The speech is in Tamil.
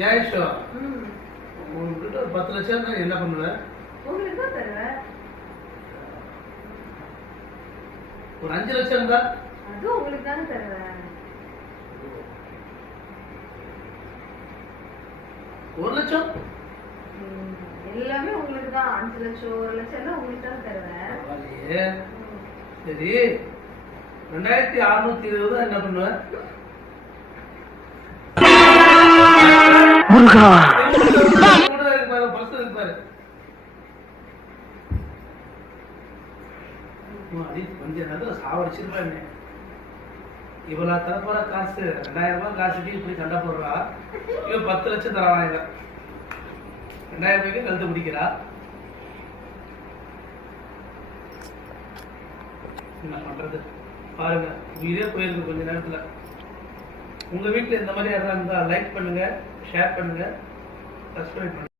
ஏஷோ உங்ககிட்ட ஒரு 10 லட்சம் தான் என்ன பண்ணுவேன்? உங்களுக்கு தான் தருவேன். ஒரு 5 லட்சம் தான் அதுவும் உங்களுக்கு தானே தருவேன். 1 லட்சம் எல்லாமே உங்களுக்கு தான். 5 லட்சம் 1 லட்சம் எல்லாம் உங்களுக்கு தான் தருவேன். சரி 2620 என்ன பண்ணுவேன்? முருகா கொஞ்ச நேரத்தில் சாவடிச்சிருப்பேன். இவ்வளோ தரப்போற காசு 2000 ரூபாய் காசுக்கு இப்படி சண்டை போடுறா. இவன் 10 லட்சம் தரவான். 2000 ரூபாய்க்கு கழுத்து பிடிக்கிறா. என்ன பண்றது பாருங்க, உயிரே போயிருக்கு கொஞ்ச நேரத்துல. உங்க வீட்டுல இந்த மாதிரி யாராவது இருந்தா லைக் பண்ணுங்க, ஷேர் பண்ணுங்க, சப்ஸ்கிரைப் பண்ணுங்க.